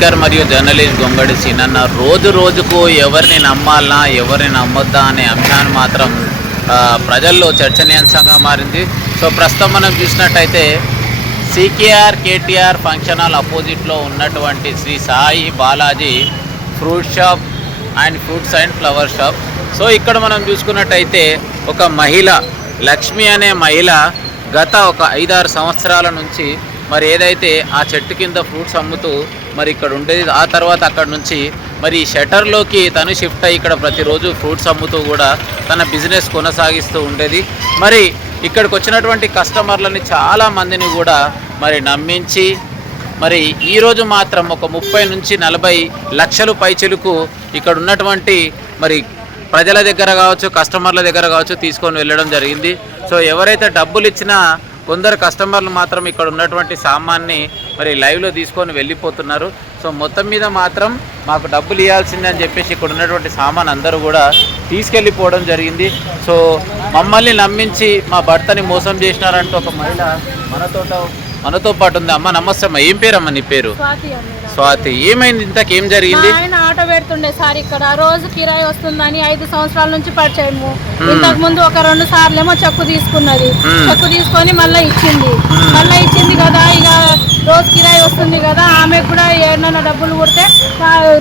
Anchor మరియు journalist గొంగడి సీనన్న రోజు రోజుకు ఎవరిని నమ్మాలనా ఎవరిని నమ్మొద్దా అనే అంశాన్ని మాత్రం ప్రజల్లో చర్చనీయాంశంగా మారింది. సో ప్రస్తుతం మనం చూసినట్టయితే సికేఆర్ కేటీఆర్ ఫంక్షన్ హాల్ అపోజిట్లో ఉన్నటువంటి Shri Sai Balaji fruit shop and fruits and flower shop. So ఇక్కడ మనం చూసుకున్నట్టయితే ఒక మహిళ లక్ష్మి అనే మహిళ గత ఒక 5-6 సంవత్సరాల నుంచి మరి ఏదైతే ఆ చెట్టు కింద ఫ్రూట్స్ అమ్ముతూ మరి ఇక్కడ ఉండేది, ఆ తర్వాత అక్కడ నుంచి మరి ఈ షట్టర్లోకి తను షిఫ్ట్ అయ్యి ఇక్కడ ప్రతిరోజు ఫ్రూట్స్ అమ్ముతూ కూడా తన బిజినెస్ కొనసాగిస్తూ ఉండేది. మరి ఇక్కడికి వచ్చినటువంటి కస్టమర్లని చాలామందిని కూడా మరి నమ్మించి మరి ఈరోజు మాత్రం ఒక 30 నుంచి 40 లక్షల పైచిలుకు ఇక్కడ ఉన్నటువంటి మరి ప్రజల దగ్గర కావచ్చు, కస్టమర్ల దగ్గర కావచ్చు తీసుకొని వెళ్ళడం జరిగింది. సో ఎవరైతే డబ్బులు ఇచ్చినా కొందరు కస్టమర్లు మాత్రం ఇక్కడ ఉన్నటువంటి సామాన్ని మరి లైవ్లో తీసుకొని వెళ్ళిపోతున్నారు. సో మొత్తం మీద మాత్రం మాకు డబ్బులు ఇవ్వాల్సిందే అని చెప్పేసి ఇక్కడ ఉన్నటువంటి సామాన్ అందరూ కూడా తీసుకెళ్ళిపోవడం జరిగింది. సో మమ్మల్ని నమ్మించి మా భర్తని మోసం చేసినారంటూ ఒక మహిళ మనతో పాటు ఉంది. అమ్మ నమస్తే అమ్మ, ఏం పేరమ్మ నీ పేరు? స్వాతి. ఏమైంది, ఇంతకేం జరిగింది? ఆయన ఆటో పెడుతుండే సార్, ఇక్కడ రోజు కిరాయి వస్తుందని 5 సంవత్సరాల నుంచి పరిచయము. ఇంతకు ముందు ఒక 2 సార్లేమో చెక్కు తీసుకున్నది, చెక్కు తీసుకొని మళ్ళీ ఇచ్చింది కదా, ఇక రోజు కిరాయి వస్తుంది కదా, ఆమెకు కూడా ఏమైనా డబ్బులు కుడితే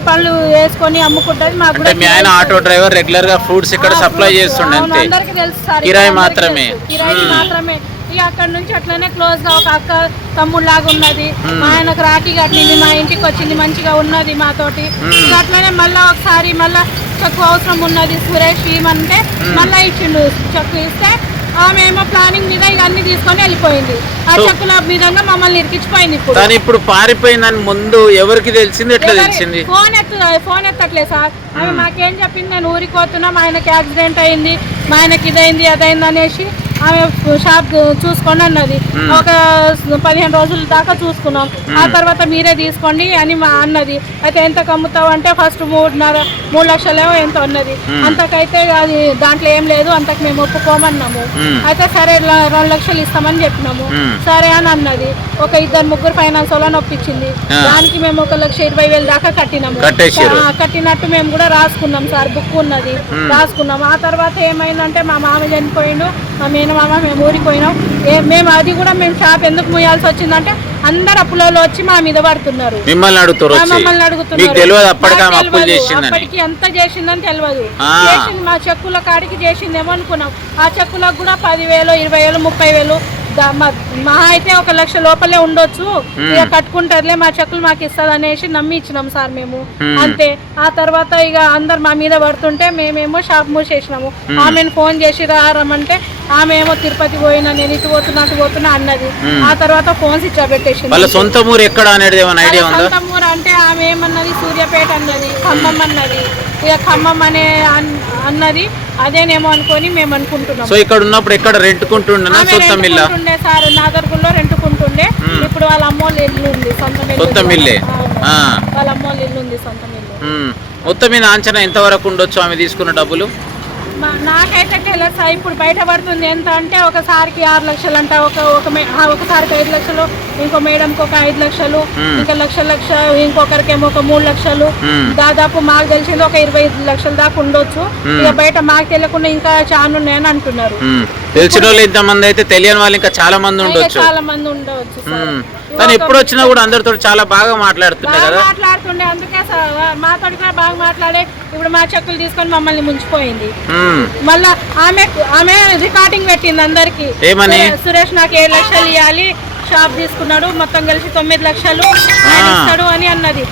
పనులు వేసుకొని అమ్ముకుంటది. మాకు కూడా ఆయన ఆటో డ్రైవర్ రెగ్యులర్ గా ఫ్రూట్స్ ఇక్కడ సప్లై చేస్తుండే, అందరికి తెలుసు సార్, కిరాయి మాత్రమే. ఇక అక్కడ నుంచి అట్లనే క్లోజ్ గా ఒక అక్క తమ్ముడు లాగా ఉన్నది. మా ఆయనకు రాఖీ కట్టింది, మా ఇంటికి వచ్చింది, మంచిగా ఉన్నది మాతోటి. అట్లనే మళ్ళా ఒకసారి మళ్ళా చెక్కు అవసరం ఉన్నది సురేష్ ఇమంటే మళ్ళా ఇచ్చిండు. చెక్కు ఇస్తే ఆమె ఏమో ప్లానింగ్ మీద ఇక అన్ని తీసుకొని వెళ్ళిపోయింది. ఆ చెక్కుల విధంగా మమ్మల్ని ఇరికిచ్చిపోయింది. ఇప్పుడు పారిపోయిందని ముందు ఎవరికి తెలిసింది, ఎట్లా తెలిసింది? ఫోన్ ఎత్తట్లేదు సార్. ఆమె మాకేం చెప్పింది, నేను ఊరికి పోతున్నా, మా ఆయనకి యాక్సిడెంట్ అయింది, మా ఆయనకి ఇదైంది అదైంది అనేసి ఆమె షాప్ చూసుకోండి అన్నది. ఒక 15 రోజుల దాకా చూసుకున్నాం. ఆ తర్వాత మీరే తీసుకోండి అని అన్నది. అయితే ఎంత కమ్ముతావు అంటే ఫస్ట్ 3 లక్షలేమో ఎంత ఉన్నది. అంతకైతే అది దాంట్లో ఏం లేదు, అంతకు మేము ఒప్పుకోమన్నాము. అయితే సరే 2 లక్షలు ఇస్తామని చెప్పినాము. సరే అని అన్నది. ఒక 2-3 ఫైనాన్స్ వాళ్ళని ఒప్పించింది. దానికి మేము 1,20,000 దాకా కట్టినాము. కట్టినట్టు మేము కూడా రాసుకున్నాం సార్, బుక్ ఉన్నది, రాసుకున్నాం. ఆ తర్వాత ఏమైందంటే మా మామ చనిపోయిండు, మా మేనమామ, మేము ఊరిపోయినాం. మేము అది కూడా మేము షాప్ ఎందుకు మూయాల్సి వచ్చిందంటే అందరు అప్పులలో వచ్చి మా మీద పడుతున్నారు, మమ్మల్ని అడుగుతున్నారు. అప్పటికి ఎంత చేసిందని తెలియదు. చేసింది మా చెక్కుల కాడికి చేసిందేమో అనుకున్నాం. ఆ చెక్కులకు కూడా 10,000, 20,000, 30,000 మహా అయితే 1 లక్ష లోపలే ఉండొచ్చు, ఇక కట్టుకుంటారులే, మా చెక్కులు మాకు ఇస్తుంది అనేసి నమ్మి ఇచ్చినాం సార్ మేము, అంతే. ఆ తర్వాత ఇక అందరు మా మీద పడుతుంటే మేమేమో షాప్ మూసేసినాము. ఆమెను ఫోన్ చేసి రమ్మంటే ఆమె ఏమో తిరుపతి పోయినా, నేను ఇటు పోతున్నా అన్నది. ఆ తర్వాత ఫోన్స్ ఇచ్చబెట్టేసింది. సొంత ఊరు ఎక్కడ అనేది సొంత ఊరు అంటే ఆమె ఏమన్నది, సూర్యాపేట అన్నది, ఖమ్మం అన్నది. ఇక ఖమ్మం అనే అన్నది, అదేనేమో అనుకొని మేము అనుకుంటున్నాం. సో ఇక్కడ ఉన్నప్పుడు ఎక్కడ రెంట్కుంటుండే సార్, నాగర్గుల్లో రెంట్కుంటుండే. ఇప్పుడు వాళ్ళ అమ్మోళ్ళ ఇల్లు ఉంది, సొంత మిల్లే. వాళ్ళ అమ్మోళ్ళ ఇల్లు ఉంది, సొంత మిల్లు. మొత్తం మీద అంచనా ఎంత వరకు ఉండొచ్చు ఆమె తీసుకున్న డబ్బులు? నాకైతే తెలుసా, ఇప్పుడు బయట పడుతుంది ఎంత అంటే ఒకసారికి 6 లక్షలు అంట, ఒకసారికి 5 లక్షలు, ఇంకో మేడంకి ఒక 5 లక్షలు, ఇంకా లక్ష ఇంకొకరికేమో ఒక 3 లక్షలు. దాదాపు మాకు తెలిసింది ఒక 25 లక్షల దాకా ఉండొచ్చు. ఇక బయట మాకు తెలియకుండా ఇంకా చాలా ఉన్నాయని అంటున్నారు. తెలిసిన వాళ్ళు ఇంతమంది అయితే, తెలియని వాళ్ళు ఇంకా చాలా మంది ఉండొచ్చు. తను ఎప్పుడు వచ్చినా కూడా అందరితో చాలా బాగా మాట్లాడుతుండే కదా, అందుకే మాతో కూడా బాగా మాట్లాడే. ఇప్పుడు మా చెక్కులు తీసుకొని మమ్మల్ని ముంచిపోయింది. మళ్ళా ఆమె రికార్డింగ్ పెట్టింది అందరికి, ఏమని, సురేష్ నాకు 7 లక్షలు ఇవ్వాలి, షాప్ తీసుకున్నాడు, మొత్తం కలిసి 9 లక్షలు ఇస్తాడు అని అన్నది.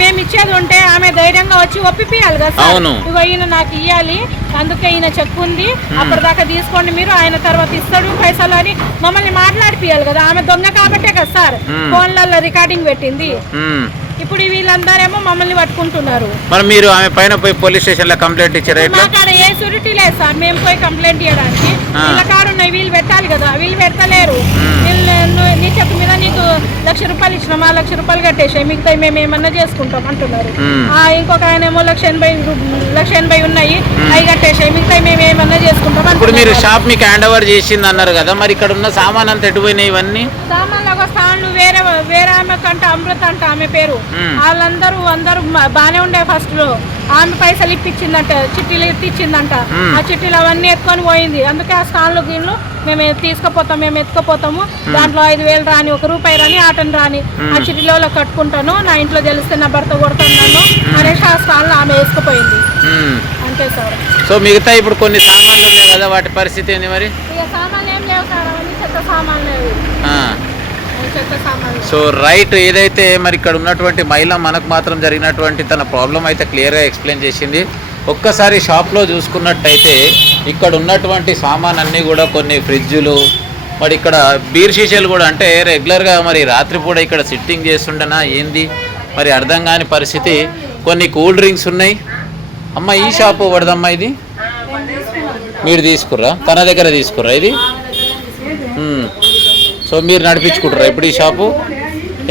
మేము ఇచ్చేది ఉంటే ఆమె ధైర్యంగా వచ్చి ఒప్పిపియాలి కదా సార్. ఇగో ఈయన నాకు ఇవ్వాలి, అందుకే ఈయన చెక్ ఉంది, అప్పటిదాకా తీసుకోండి మీరు, ఆయన తర్వాత ఇస్తాడు పైసలు అని మమ్మల్ని మాట్లాడిపియాలి కదా. ఆమె దొంగ కాబట్టే కదా సార్ ఫోన్లలో రికార్డింగ్ పెట్టింది. ఇప్పుడు వీళ్ళందరేమో మమ్మల్ని పట్టుకుంటున్నారు. మరి మీరు ఆమె పైన పోయి పోలీస్ స్టేషన్ లో కంప్లైంట్ ఇచ్చారు? మాకాడ ఏ సూరిటీ లేదు సార్, మేము పోయి కంప్లైంట్ ఇవ్వడానికి. వీళ్ళ కాడు ఉన్నాయి, వీళ్ళు పెట్టాలి కదా, వీళ్ళు పెడతలేరు. నీ చెప్పు మీద నీకు 1,00,000 రూపాయలు ఇచ్చినాం, ఆ 1,00,000 రూపాయలు కట్టేసాయి, మిగతా మేము ఏమన్నా చేసుకుంటాం అంటున్నారు. ఇంకొక ఆయన ఏమో 1,80,000 ఉన్నాయి, అవి కట్టేసాయి, మిగతా మేము ఏమన్నా చేసుకుంటాం. ఇప్పుడు మీరు షాప్ మీకు హ్యాండ్ ఓవర్ చేసింది అన్నారు కదా, మరి ఇక్కడ ఉన్న సామాన్ అంతా ఎటుపోయినాయి? ఇవన్నీ సామాన్లు ఒక స్టాండ్లు వేరే ఆమె కంటే అమృత అంట ఆమె పేరు, వాళ్ళందరూ బాగానే ఉండే ఫస్ట్ లో. ఆమె పైసలు ఇప్పించిందంట, చిట్టీలు ఇప్పించిందంట. ఆ చిట్టీలు అవన్నీ ఎత్తుకొని పోయింది. అందుకే ఆ స్టాన్లు గిన్లు మేము ఎత్తుకపోతాము. దాంట్లో 5,000 రాని, ₹1 రాని, ఆటను రాని, ఆ చిట్టీలో కట్టుకుంటాను, నా ఇంట్లో తెలిస్తే నా భర్త కొడతాను నన్ను అనేసి ఆ స్టాన్లు ఆమె వేసుకుపోయింది. అంతే సార్. సో మిగతా ఇప్పుడు కొన్ని సామాన్లు ఉన్నాయి కదా, వాటి పరిస్థితి ఏంది మరి? ఇక సామాన్లు ఏం లేవు సార్, అవన్నీ చెత్త సామాన్లు. సో రైట్, ఏదైతే మరి ఇక్కడ ఉన్నటువంటి మహిళ మనకు మాత్రం జరిగినటువంటి తన ప్రాబ్లం అయితే క్లియర్గా ఎక్స్ప్లెయిన్ చేసింది. ఒక్కసారి షాప్లో చూసుకున్నట్టయితే ఇక్కడ ఉన్నటువంటి సామాన్ అన్నీ కూడా కొన్ని ఫ్రిడ్జులు, మరి ఇక్కడ బీర్ షీషాలు కూడా, అంటే రెగ్యులర్గా మరి రాత్రిపూట ఇక్కడ సిట్టింగ్ చేస్తుండనా ఏంది మరి అర్థం కాని పరిస్థితి. కొన్ని కూల్ డ్రింక్స్ ఉన్నాయి. అమ్మ ఈ షాపు పడదమ్మా, ఇది మీరు తీసుకుర్రా? తన దగ్గర తీసుకుర్రా ఇది? సో మీరు నడిపించుకుంటారా ఇప్పుడు ఈ షాపు?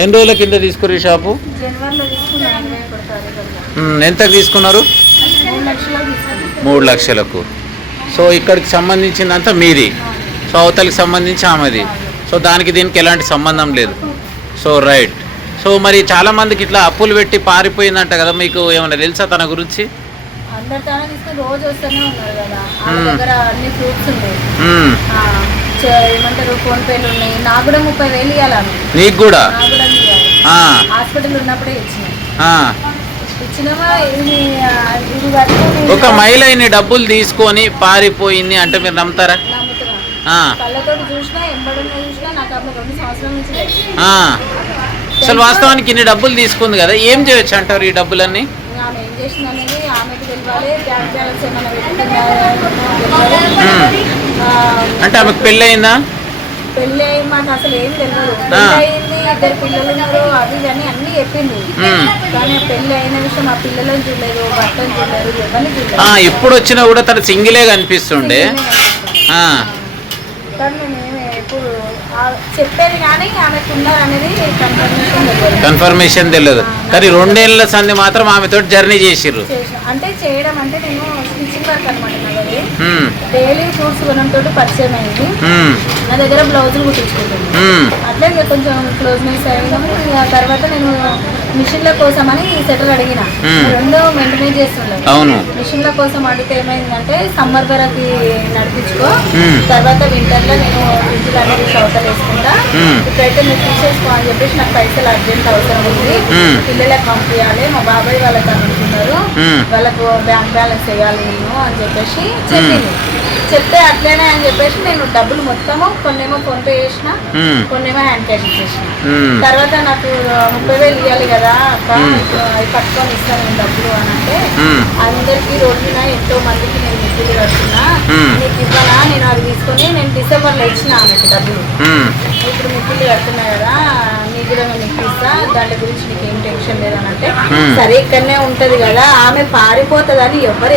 ఎన్ని రోజుల కింద తీసుకుర్రు ఈ షాపు? ఎంతకు తీసుకున్నారు? 3 లక్షలకు. సో ఇక్కడికి సంబంధించిందంతా మీది, సో అవతలకి సంబంధించి ఆమెది. సో దానికి దీనికి ఎలాంటి సంబంధం లేదు. So right. సో మరి చాలా మందికి ఇట్లా అప్పులు పెట్టి పారిపోయిందంట కదా, మీకు ఏమైనా తెలుసా తన గురించి? రోజు వస్తూనే ఉన్నారు కదా, దగ్గర అన్ని ఫ్రూట్స్ ఉన్నాయి, ఏమంటారు ఫోన్ పేలు ఉన్నాయి. నాకు కూడా 30,000 ఇవ్వాలి. నీకు కూడా? హాస్పిటల్ ఉన్నప్పుడే ఇచ్చినామా. ఒక మహిళ ఇన్ని డబ్బులు తీసుకొని పారిపోయింది అంటే మీరు నమ్ముతారా? కళ్ళతో చూసినా, ఎంబడున్నా చూసినా, నాకు అప్పుడు 2 సంవత్సరాల నుంచి. అసలు వాస్తవానికి ఇన్ని డబ్బులు తీసుకుంది కదా, ఏం చేయొచ్చు అంటారు ఈ డబ్బులన్నీ? ఆమె ఏం చేసింది అనేది ఆమెకు తెలియాలి. బ్యాంక్ బ్యాలెన్స్ ఏమైనా పెట్టుకుందా? అంటే ఆమెకు పెళ్ళి అయిందా? పెళ్ళి అయ్యి మాకు అసలు ఏం తెలియదు. పెళ్ళి అయింది, 2 పిల్లలు ఉన్నారు, అవి కానీ అన్ని చెప్పింది. కానీ ఆ పెళ్ళి అయిన విషయం ఆ పిల్లలను చూడలేదు, భర్తను చూడలేదు, ఎవరిని చూడలేదు. ఎప్పుడు వచ్చినా కూడా తన సింగిలే కనిపిస్తుండే. కానీ మేము ఎప్పుడు చెప్పేది కానీ ఆమెకు ఉన్నారు అనేది కన్ఫర్మేషన్ తెలియదు. కానీ 2 ఏళ్ల సంది మాత్రం ఆమెతో జర్నీ చేసిర్రు. అంటే చేయడం అంటే నేను స్టిచ్చింగ్ వర్క్ అనమాట నాది. డైలీ ఫ్రూట్స్ కొనంతో పరిచయం అయింది. నా దగ్గర బ్లౌజులు కుట్టించుకుంటుంది. అట్లే కొంచెం క్లోజ్నెస్ అయ్యాము. తర్వాత నేను మిషన్ల కోసం అని సెటర్ అడిగిన, 2 మెయింటైన్ చేస్తున్నాను. మిషన్ల కోసం అడిగితే ఏమైందంటే సమ్మర్ వరకు నడిపించుకో, తర్వాత వింటర్ లో నేను ఫ్రిడ్జ్ అనేది షౌటర్ వేసుకుంటా, ఇప్పుడైతే మీరు తీసేసుకో అని చెప్పేసి నాకు పైసలు అర్జెంట్ అవసరం ఉంది, పిల్లలకు పంపించాలి, మా బాబాయ్ వాళ్ళకి అనుకుంటున్నారు, వాళ్ళకు బ్యాంక్ బ్యాలెన్స్ వేయాలి నేను అని చెప్పేసి చెప్పింది. చెప్తే అట్లనే అని చెప్పేసి నేను డబ్బులు మొత్తము కొన్నేమో ఫోన్ పే చేసిన, కొన్నేమో హ్యాండ్ క్యాష్ ఇచ్చేసిన. తర్వాత నాకు 30,000 ఇవ్వాలి కదా అక్క, అవి పట్టుకొని ఇస్తాను నేను డబ్బులు అని అంటే, అందరికి రోజున ఎంతో మందికి నేను మిగిలి కడుతున్నా, నీకు ఇవ్వనా? నేను అది తీసుకొని నేను డిసెంబర్లో ఇచ్చిన ఆమెకి డబ్బులు. ఇప్పుడు మిగిలి కడుతున్నా కదా, నీకు కూడా నేను ఇప్పిస్తా, దాని గురించి నీకు ఏం టెన్షన్ లేదని అంటే, సరే ఇక్కడనే ఉంటది కదా, ఆమె పారిపోతుందని ఎవరు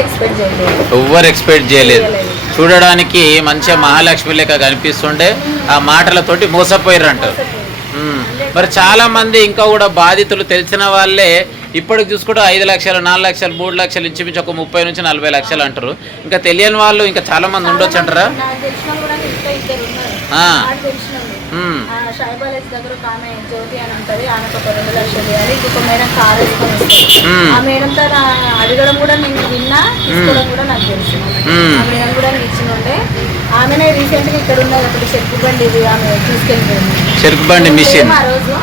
ఎక్స్పెక్ట్ చేయలేదు. చూడడానికి మంచిగా మహాలక్ష్మి లెక్క కనిపిస్తుండే, ఆ మాటలతోటి మోసపోయారంటారు. మరి చాలా మంది ఇంకా కూడా బాధితులు తెలిసిన వాళ్ళే ఇప్పటికి చూసుకుంటే 5 లక్షలు, 4 లక్షలు, 3 లక్షలు, ఇంచుమించు ఒక 30 నుంచి 40 లక్షలు అంటారు. ఇంకా తెలియని వాళ్ళు ఇంకా చాలా మంది ఉండొచ్చు అంటారా? షైబాలేజ్ దగ్గర ఒక ఆమె జ్యోతి అని ఉంటుంది, ఆమెకు ఒక 2 లక్షలు ఇవ్వాలి. ఇంకొక మేడం కార్ వేసుకొని వస్తుంది. ఆ మేడం తో అడగడం కూడా నేను విన్నా, తీసుకోవడం కూడా నాకు తెలుసు. ఆ మేడం కూడా నేను ఇచ్చిన ఉండే. ఆమెనే రీసెంట్ గా ఇక్కడ ఉన్నది ఒకటి చెరుకు బండి, ఇది ఆమె తీసుకెళ్ళిపోయింది, చెరుకు బండి మిషన్. ఆ రోజు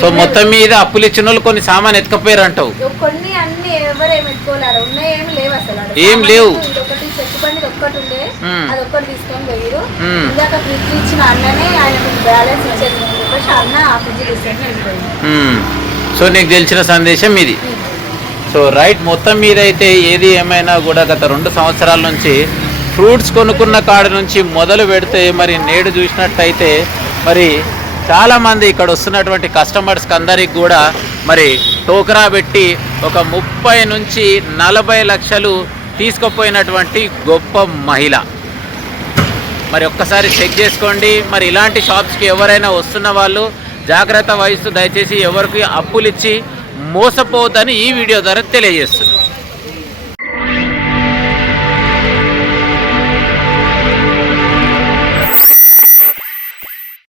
సో మొత్తం మీద అప్పులు ఇచ్చిన వాళ్ళు కొన్ని సామాన్ ఎత్తుకపోయారు అంటావు? కొన్ని అన్ని ఎవరేమి ఎత్తుకోలేరు, ఉన్నాయి ఏమి లేవు, అసలు ఏం లేవు. ఒకటి చెట్టు బండి ఒక్కటి ఉండే, అది ఒక్కటి తీసుకొని పోయారు. ఇందాక ఫ్రిడ్జ్ ఇచ్చిన అన్ననే ఆయన బ్యాలెన్స్ ఇచ్చేది అని చెప్పేసి అన్న ఆ ఫ్రిడ్జ్ తీసుకొని వెళ్ళిపోయింది. సో నీకు తెలిసిన సందేశం ఇది. సో రైట్, మొత్తం మీద అయితే ఏది ఏమైనా కూడా గత 2 సంవత్సరాల నుంచి ఫ్రూట్స్ కొనుక్కున్న కాడ నుంచి మొదలు పెడితే మరి నేడు చూసినట్టయితే మరి చాలామంది ఇక్కడ వస్తున్నటువంటి కస్టమర్స్కి అందరికి కూడా మరి టోకరా పెట్టి ఒక 30 నుంచి 40 లక్షలు తీసుకుపోయినటువంటి గొప్ప మహిళ. మరి ఒక్కసారి చెక్ చేసుకోండి. మరి ఇలాంటి షాప్స్కి ఎవరైనా వస్తున్న వాళ్ళు జాగ్రత్త వహిస్తూ దయచేసి ఎవరికి అప్పులు ఇచ్చి మోసపోవద్దని ఈ వీడియో ద్వారా తెలియజేస్తుంది.